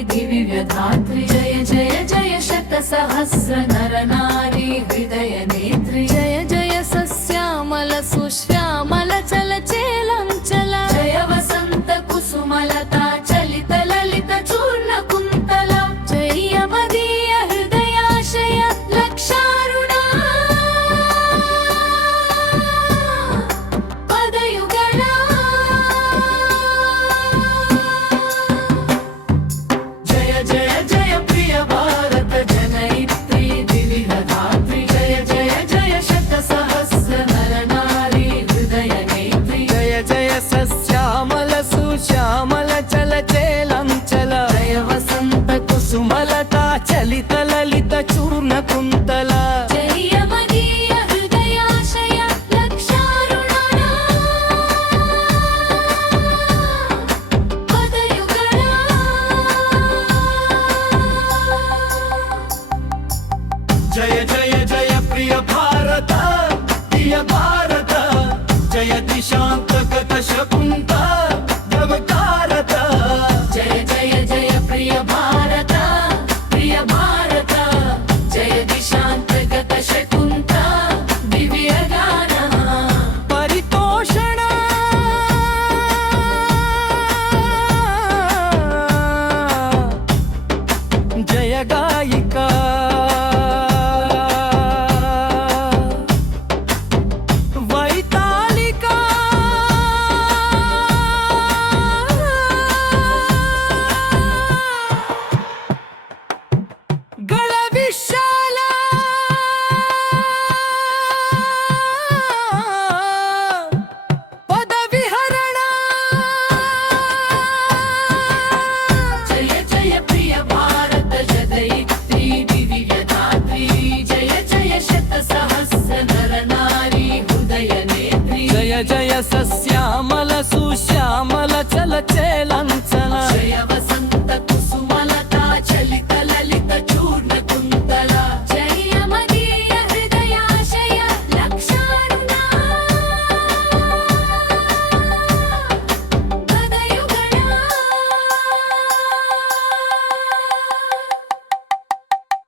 दिव्यधात्री जय जय जय शतसहस्र नरनारी हृदय नेत्री जय जय सस्यामल सुश्यामल चल चेलं चल जय वसंत कुसुमलता चलित ललित चूर्ण कुन्तला जय मदीय हृदयाशय लक्षारुणा पदयुगला जय जय जय प्रिय भारत जनयित्री दिव्यधात्री जय जय जय शतसहस्र नरनारी हृदय नेत्री जय जय सस्यामल सुश्यामल चल चेलं चल जय वसंत कुसुमलता चलित ललित चूर्ण कुन्तला जय मदीय हृदयाशय लक्षारुणा पदयुगला जय जय जय प्रिय भारत जय दिशांतगत शकुंत नवकारत जय जय जय प्रिय भारत जय दिशांतगत शकुंत दिव्यगान परितोषण जय गायिका वैतालिका गळविशाल पदविहरण जय जय प्रिय भारत जदयित्री दिव्यधात्री जय जय शतसहस्र नरनारी हृदय नेत्री जय जय सस्यामल सुश्यामल चल चेल